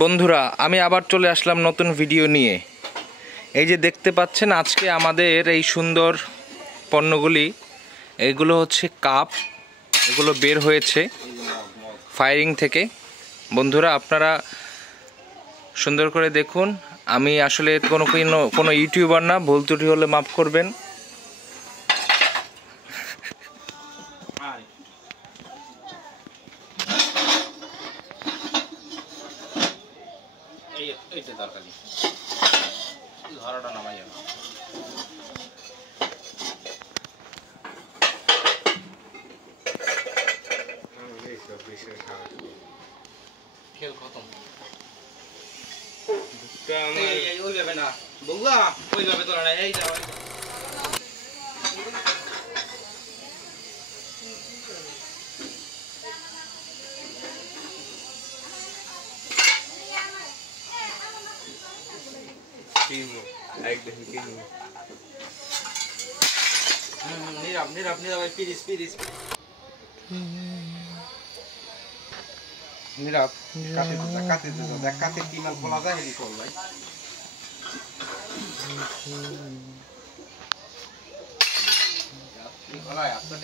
বন্ধুরা, আমি আবার চলে আসলাম নতুন ভিডিও নিয়ে। এই যে দেখতে পাচ্ছেন, আজকে আমাদের এই সুন্দর পণ্যগুলি, এগুলো হচ্ছে কাপ, এগুলো বের হয়েছে ফায়ারিং থেকে। বন্ধুরা, আপনারা সুন্দর করে দেখুন। আমি আসলে কোনো ইউটিউবার না, ভুল ত্রুটি হলে মাফ করবেন। খেল খতম। ওইভাবে না বউয়া, ওইভাবে তোলা না। এই যাও, নীরব নীরব নীরব, প্লিজ প্লিজ নীরব। কাতে দেখ, কাতে কি মাল বলা যায় হেলি কল ভাই। ভালো আপনার